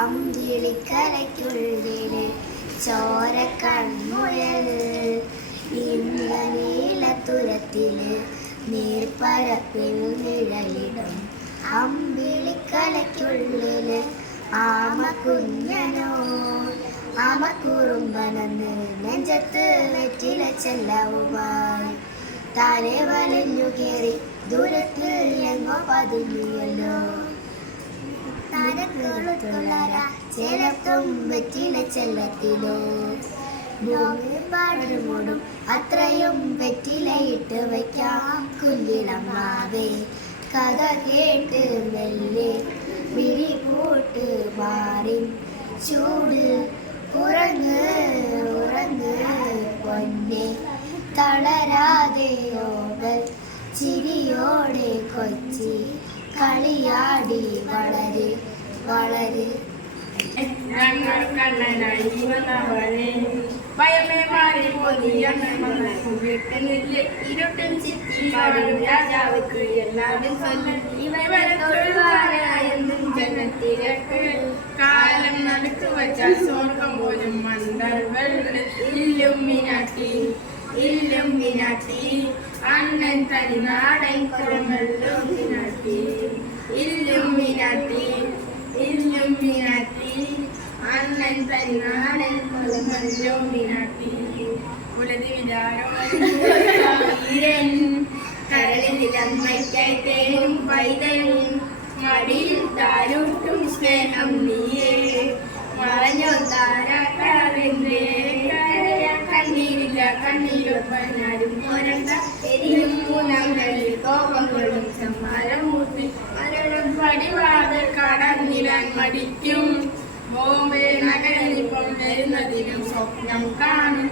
അമ്പി അമ്പിളിക്കരയ്ക്കുള്ളിൽ ചോര കൺമുഴൽ നീല നീലത്തുരത്തിൽ നീർപ്പരപ്പിൽ നിഴലിടും. അമ്പിളിക്കലയ്ക്കുള്ളിൽ ആമ കുഞ്ഞനോ ആമ കുറുമ്പനെന്ന് നെഞ്ചത്ത് വെറ്റില ചെല്ലവുമായി. താനെ വലഞ്ഞു കയറി ദൂരത്തിൽ എങ്ങോ പതുങ്ങിയല്ലോ. താരത്തോളുത്തുള്ളര ചേലത്തും വെറ്റില ചെല്ലത്തിലോ. ഭൂമി പാടരുമോടും അത്രയും വെറ്റിലയിട്ട് വയ്ക്കാം കുഞ്ഞിലമ്മാവേ. കഥ കേട്ട് മെല്ലെ മിഴി കൂട്ട് മാറി ചൂട് ഉറങ്ങ് ഉറങ്ങ് പൊന്നെ. തളരാതെ യോഗ ചിരിയോടെ കൊച്ചി കളിയാടി വളര്. വളര്. ഇരുട്ടും ചിത്തിപ്പാടും രാജാവത്തി എല്ലാവരും ഇവരെ തൊഴിലാരെന്നും ജനത്തിരക്ക് കാലം നടുക്ക് വച്ചാൽ സ്വർഗം പോലും മണ്ടൽ ഇല്ലും മിനാട്ടി ഇല്ലും മിനാട്ടി അണ്ണൻ തനി നാടൻ കുറമെല്ലും മിനാട്ടി ഇല്ലും മിനാട്ടി കുലതി വിചാരം കരളിൽ അമ്മയ്ക്കായി തേനും പൈതലും മടിയിൽ താരൂട്ടും സ്നേഹം നീയേ മറഞ്ഞോ താരാക്കാറിന്റെ കണ്ണീരില്ല കണ്ണീരൊപ്പനാരും പോരണ്ട. എരിയും മൂന്നാം കോപങ്ങളും സമ്മാനം മൂട്ടി മരണം പടിവാതിൽ കടന്നിടാൻ മടിക്കും ബോംബെ നഗരനിപ്പം വരുന്നതിനും സ്വപ്നം കാണും